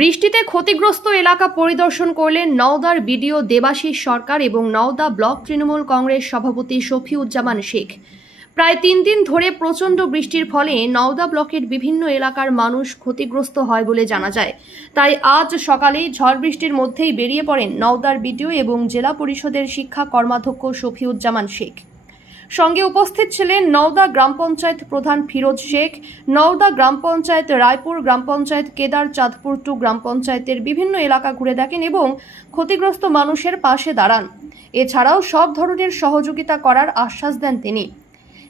বৃষ্টিতে ক্ষতিগ্রস্ত এলাকা পরিদর্শন করলেন নওদার বিডিও দেবাশিস সরকার এবং নওদা ব্লক তৃণমূল কংগ্রেস সভাপতি শফিউজ্জামান শেখ। প্রায় তিন দিন ধরে প্রচণ্ড বৃষ্টির ফলে নওদা ব্লকের বিভিন্ন এলাকার মানুষ ক্ষতিগ্রস্ত হয় বলে জানা যায়। তাই আজ সকালে ঝড় বৃষ্টির মধ্যেই বেরিয়ে পড়েন নওদার বিডিও এবং জেলা পরিষদের শিক্ষা কর্মাধ্যক্ষ শফিউজ্জামান শেখ। সঙ্গে উপস্থিত ছিলেন নওদা গ্রাম পঞ্চায়েত প্রধান ফিরোজ শেখ, নওদা গ্রাম পঞ্চায়েত রায়পুর গ্রাম পঞ্চায়েত কেদার চাঁদপুর টু গ্রাম পঞ্চায়েতের বিভিন্ন এলাকা ঘুরে দেখেন এবং ক্ষতিগ্রস্ত মানুষের পাশে দাঁড়ান। এছাড়াও সব ধরনের সহযোগিতা করার আশ্বাস দেন তিনি।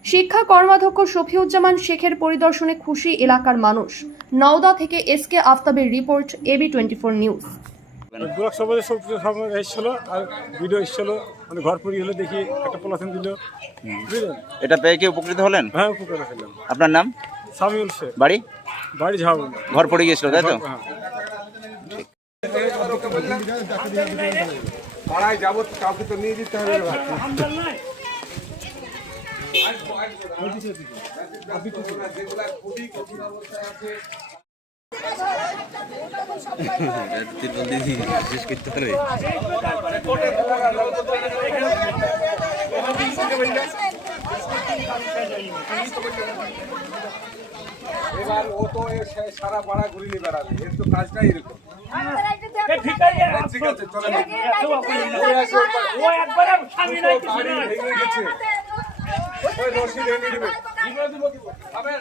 শিক্ষা কর্মাধ্যক্ষ শফিউজ্জামান শেখের পরিদর্শনে খুশি এলাকার মানুষ। নওদা থেকে S K আফতাবের report AB twenty four news. Block সভাপতি সব সামনে এসেছিল আর ভিডিও এসেছিল। মানে ঘর পরি হলে দেখি একটা পলাথিন দিল। বুঝলেন? এটা পেয়ে কি উপকৃত হলেন? হ্যাঁ উপকার খেলাম আপনার নাম? সামিউল শেখ। বাড়ি? বাড়ি ঝাউন ঘর পড়ে গিয়েছিল তাই তো? হ্যাঁ। পাড়ায় যাব কাউকে তো নিয়ে দিতে হবে। এবার ও তো সারা পাড়া ঘুরে নিয়ে বেড়াবে। এর তো কাজটাই এরকম। ঠিক আছে চলে। ওই রশি রেডি দিবে দিবে দিব দিব খাবেন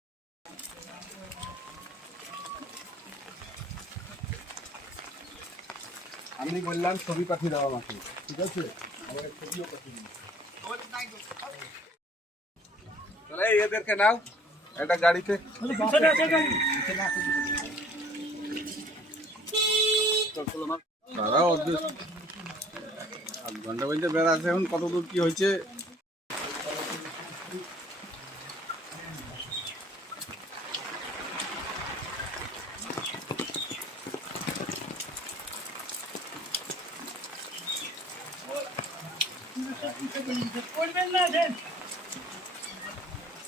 আমি বললাম, ছবি পাঠিয়ে দাও আমাকে। ঠিক আছে? আমার ছবিও পাঠিয়ে দিন এদেরকে নাও, একটা গাড়িতে। তারা অদৃশ্য। আধ ঘণ্টা বলতে বেড়াচ্ছে, এখন কত দূর কি হয়েছে করবেন না দেন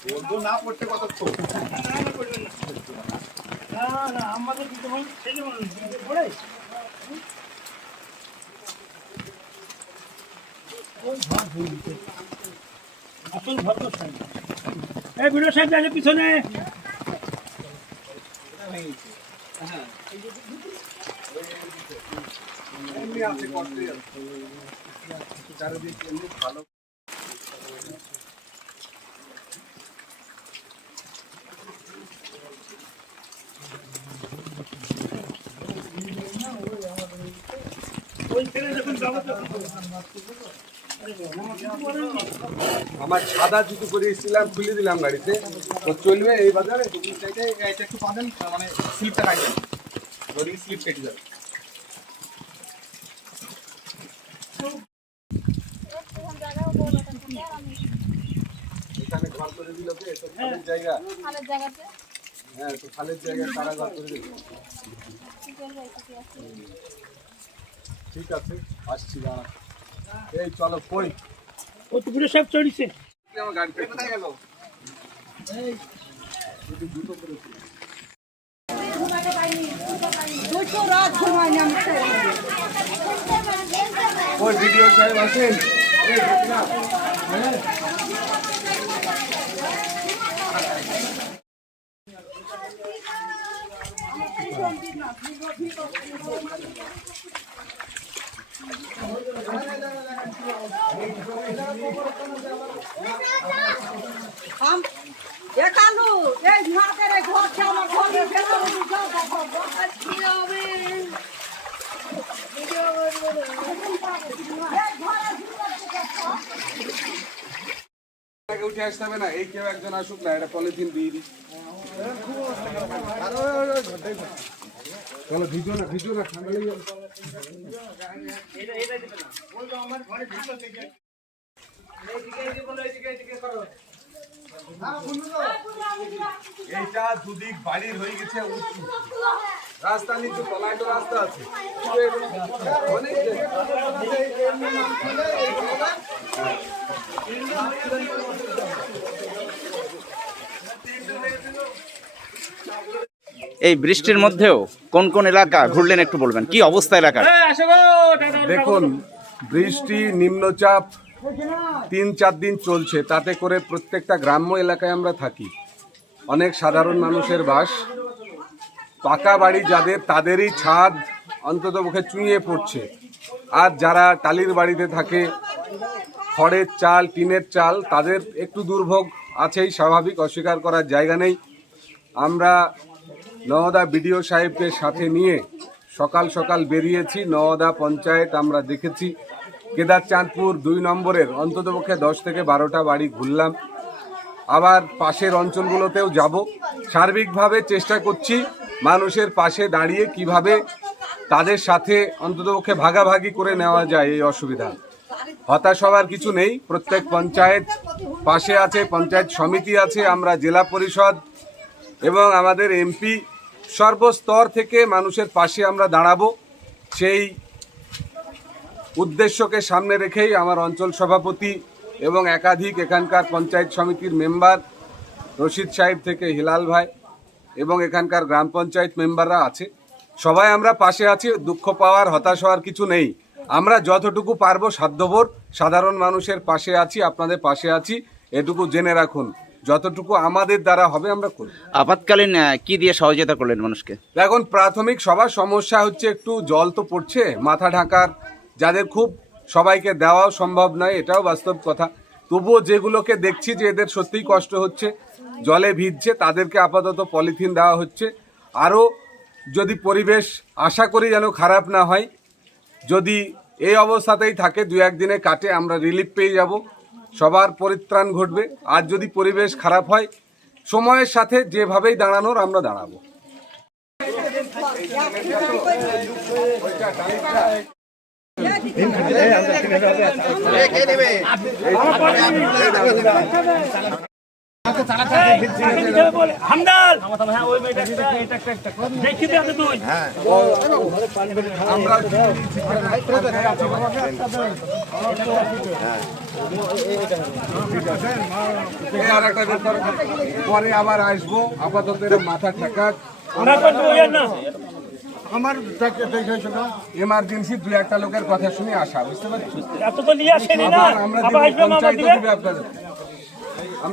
বলব না পড়তে কতক্ষণ না না আমাদের ছেলে পড়ে আসল ভদ্র সাহেব এই বিরো সাহেব আছে পিছনে চারিদিক ভালো ওই ছেলে যখন ব্যবস্থা আমার সাদা জুতো করে এসেছিলাম খুলে দিলাম গাড়িতে। তো চলবে এই বাজারে? একটু পাবেন মানে স্লিপটা স্লিপ কেটে যাবে। এখানে ঘর করে তো জায়গা? হ্যাঁ তো খালের জায়গায় তারা ঘর করে দিল। ঠিক আছে আসছি দাঁড়া। এই চলো কই ও তো বুড়ো সাহেব চড়িছে আমার গাড়িতে কোথায় গেল? ওই ভিডিও সাহেব আছেন? এই ঘটনা আম- এ কালু, এই ঝাঁকের এই ঘরটা আমার ঘরের ভেতরে ঢুকাও বাবা, বাবা, কি হবে? এই ঘরে আগে উঠে আসতে হবে না এই কেউ একজন আসুক না এটা পলিথিন দিয়ে দিই চলো ভিজো না ঠান্ডা যাবে। এইটা দুদিক বাড়ির হয়ে গেছে উঁচু রাস্তা নিচু তলায় তো রাস্তা আছে অনেক এই বৃষ্টির মধ্যেও কোন কোন এলাকা ঘুরলেন একটু বলবেন? কি অবস্থা এলাকার? দেখুন বৃষ্টি নিম্নচাপ তিন চার দিন চলছে তাতে করে প্রত্যেকটা গ্রাম্য এলাকায় আমরা থাকি। অনেক সাধারণ মানুষের বাস। পাকা বাড়ি যাদের তাদেরই ছাদ অন্তত মুখে চুঁইয়ে পড়ছে। আর যারা টালির বাড়িতে থাকে খড়ের চাল টিনের চাল তাদের একটু দুর্ভোগ আছেই স্বাভাবিক অস্বীকার করার জায়গা নেই। আমরা নওদা বিডিও সাহেবকে সাথে নিয়ে সকাল সকাল বেরিয়েছি। নওদা পঞ্চায়েত আমরা দেখেছি। কেদারচাঁদপুর দুই নম্বরের, অন্ততপক্ষে দশ থেকে বারোটা বাড়ি ঘুরলাম। আবার পাশের অঞ্চলগুলোতেও যাব। সার্বিকভাবে চেষ্টা করছি মানুষের পাশে দাঁড়িয়ে কীভাবে তাদের সাথে অন্ততপক্ষে ভাগাভাগি করে নেওয়া যায় এই অসুবিধা। হতাশ হওয়ার কিছু নেই। প্রত্যেক পঞ্চায়েত পাশে আছে, পঞ্চায়েত সমিতি আছে, আমরা জেলা পরিষদ এবং আমাদের এমপি সর্বস্তর থেকে মানুষের পাশে আমরা দাঁড়াবো। সেই উদ্দেশ্যকে সামনে রেখেই আমার অঞ্চল সভাপতি এবং একাধিক এখানকার পঞ্চায়েত সমিতির মেম্বার রশিদ সাহেব থেকে হিলাল ভাই এবং এখানকার গ্রাম পঞ্চায়েত মেম্বাররা আছে। সবাই আমরা পাশে আছি, দুঃখ পাওয়ার, হতাশ হওয়ার কিছু নেই। আমরা যতটুকু পারব সাধ্যভর সাধারণ মানুষের পাশে আছি, আপনাদের পাশে আছি, এটুকু জেনে রাখুন। যতটুকু আমাদের দ্বারা হবে আমরা করব। আপাতকালীন কি দিয়ে সহযোগিতা করলেন মানুষকে? এখন প্রাথমিক সবার সমস্যা হচ্ছে একটু জল তো পড়ছে মাথা ঢাকার যাদের খুব সবাইকে দেওয়াও সম্ভব নয় এটাও বাস্তব কথা। তবুও যেগুলোকে দেখছি যে এদের সত্যিই কষ্ট হচ্ছে জলে ভিজছে তাদেরকে আপাতত পলিথিন দেওয়া হচ্ছে। আরও যদি পরিবেশ আশা করি যেন খারাপ না হয় যদি এই অবস্থাতেই থাকে দু একদিনে কাটে আমরা রিলিফ পেয়ে যাব। সবার পরিত্রাণ ঘটবে আর যদি পরিবেশ খারাপ হয় সময়ের সাথে যেভাবেই দাঁড়ানোর আমরা দাঁড়াবো পরে আবার আসব আপাতত মাথা ঠেকাক আমরা দুই এমার্জেন্সি দু একটা লোকের কথা শুনে আসা বুঝতে পারছি আমরা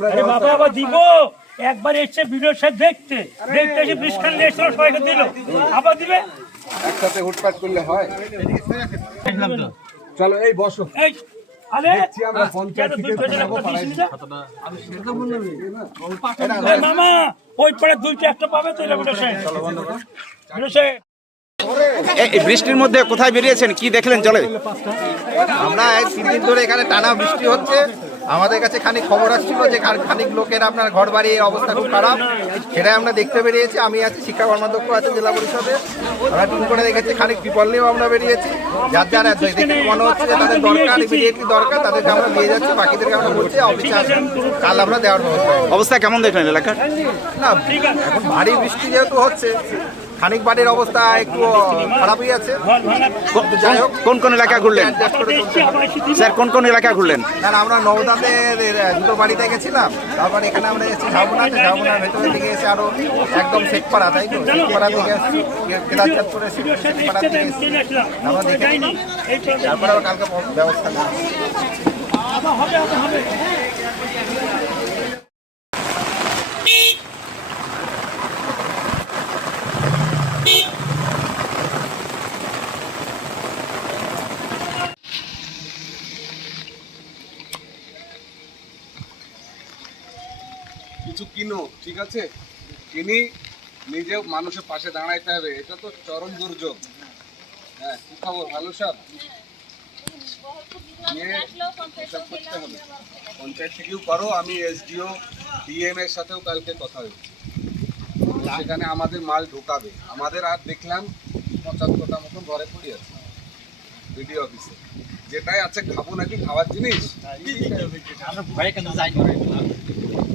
আরে বাবা আবার দিব? একবার এসছে ভিডিও সাহেব দেখতে। দেখতে এসে বৃষ্কান নিয়ে এসছিল সবাইকে দিল। আবার দিবে? একসাথে হুটপাট করলে হয়। চলো এই বসো। এই মামা ওই দুইটা একটা পাবে তো এই বৃষ্টির মধ্যে কোথায় বেরিয়েছেন? কি দেখলেন? চলে। আমরা এই তিন দিন ধরে এখানে টানা বৃষ্টি হচ্ছে। আমাদের কাছে খানিক খবর আসছিল যে খান- খানিক লোকের আপনার ঘর বাড়ির অবস্থা খুব খারাপ। সেটাই আমরা দেখতে বেরিয়েছি। আমি আছি শিক্ষা কর্মাধ্যক্ষ আছে জেলা পরিষদে। আমরা টিম করে দেখেছি খানিক বিপল নিয়েও আমরা বেরিয়েছি। যার যার মনে হচ্ছে যে তাদের দরকার ইমিডিয়েটলি দরকার তাদেরকে আমরা নিয়ে যাচ্ছি বাকিদেরকে আমরা বলছি অফিসে আসুন। কাল আমরা দেওয়ার ব্যবস্থা অবস্থা কেমন দেখলেন এলাকার? না এখন ভারী বৃষ্টি যেহেতু হচ্ছে খানিক বাড়ির অবস্থা একটু খারাপই আছে। যাই হোক। কোন কোন এলাকা ঘুরলেন? হবে। স্যার কোন কোন এলাকা ঘুরলেন? না আমরা নবদাতে দুটো বাড়িতে গেছিলাম। তারপর এখানে আমরা এসেছি ঝাউনাতে ঝাউনার ভেতরে দিকে এসে আরও একদম শেখপাড়া তাই তো? শেখপাড়া থেকে কেদারচাঁদপুরে শেখপাড়া থেকে এসেছি আমরা দেখে তারপরে কালকে ব্যবস্থা নেব কিছু কিনো ঠিক আছে? কিনি নিজে মানুষের পাশে দাঁড়াইতে হবে এটা তো চরম দুর্যোগ। হ্যাঁ কি খবর? ভালো সব? করতে হবে। পঞ্চায়েত থেকেও করো আমি এসডিও ডিএম এর সাথেও কালকে কথা হয়েছে। সেখানে আমাদের মাল ঢোকাবে। আমাদের আর দেখলাম পঁচাত্তরটা মতন ঘরে পড়ে আছে বিডিও অফিসে। যেটাই আছে খাব নাকি খাওয়ার জিনিস?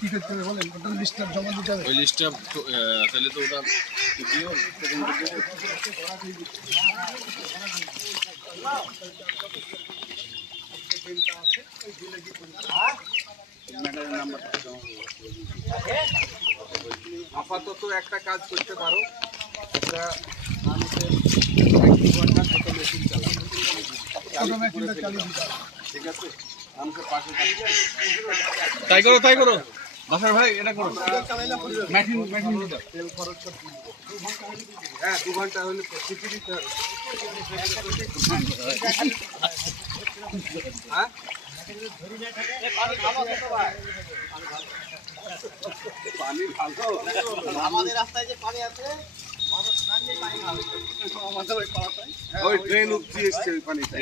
পেয়েছ তো পেয়েছ ওই লিস্টটা তাহলে তো ওটা দিও আপাতত একটা কাজ করতে পারো। একটা মানুষের এক ঘণ্টা ছোট মেশিন চালানো ঠিক আছে। তাই করো তাই করো। বাসার ভাই, এটা করো। মেশিন মেশিন তেল খরচ দু ঘণ্টা পানি ভালো আমাদের রাস্তায় যে পানি আছে ওই ড্রেন উঠতে এসছে ওই পানিটা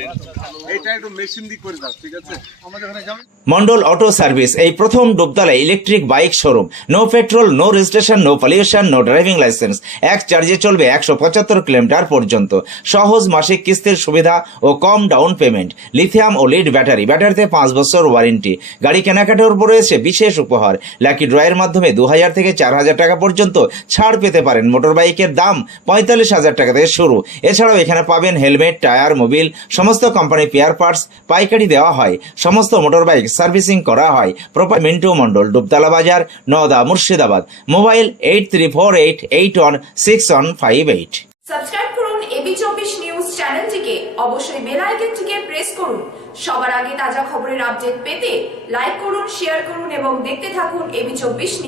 এইটা একটু মেশিন দিয়ে করে দাও ঠিক আছে? মন্ডল অটো সার্ভিস এই প্রথম Dubtala electric bike showroom no petrol no registration no pollution no driving licence এক চার্জে চলবে একশো পঁচাত্তর কিলোমিটার পর্যন্ত। সহজ মাসিক কিস্তির সুবিধা ও কম ডাউন পেমেন্ট লিথিয়াম ও লিড ব্যাটারি ব্যাটারিতে পাঁচ বছর ওয়ারেন্টি গাড়ি কেনাকাটার উপর রয়েছে বিশেষ উপহার। লাকি ড্রয়ের মাধ্যমে দু হাজার থেকে চার হাজার টাকা পর্যন্ত ছাড় পেতে পারেন মোটর বাইকের দাম। পঁয়তাল্লিশ হাজার টাকা থেকে শুরু। এছাড়াও এখানে পাবেন হেলমেট, টায়ার, মোবিল, সমস্ত কোম্পানি পেয়ার পার্টস পাইকারি দেওয়া হয়। সমস্ত মোটর বাইক সার্ভিসিং করা হয়। প্রপার মিন্টু মন্ডল ডুবতলা বাজার, Naoda, Murshidabad. Mobile eight three four eight eight one six one five eight. Subscribe করুন এবি চব্বিশ নিউজ চ্যানেলটিকে। অবশ্যই বেল আইকনটিকে প্রেস করুন। সবার আগে তাজা খবরের আপডেট পেতে লাইক করুন, শেয়ার করুন এবং দেখতে থাকুন এবি চব্বিশ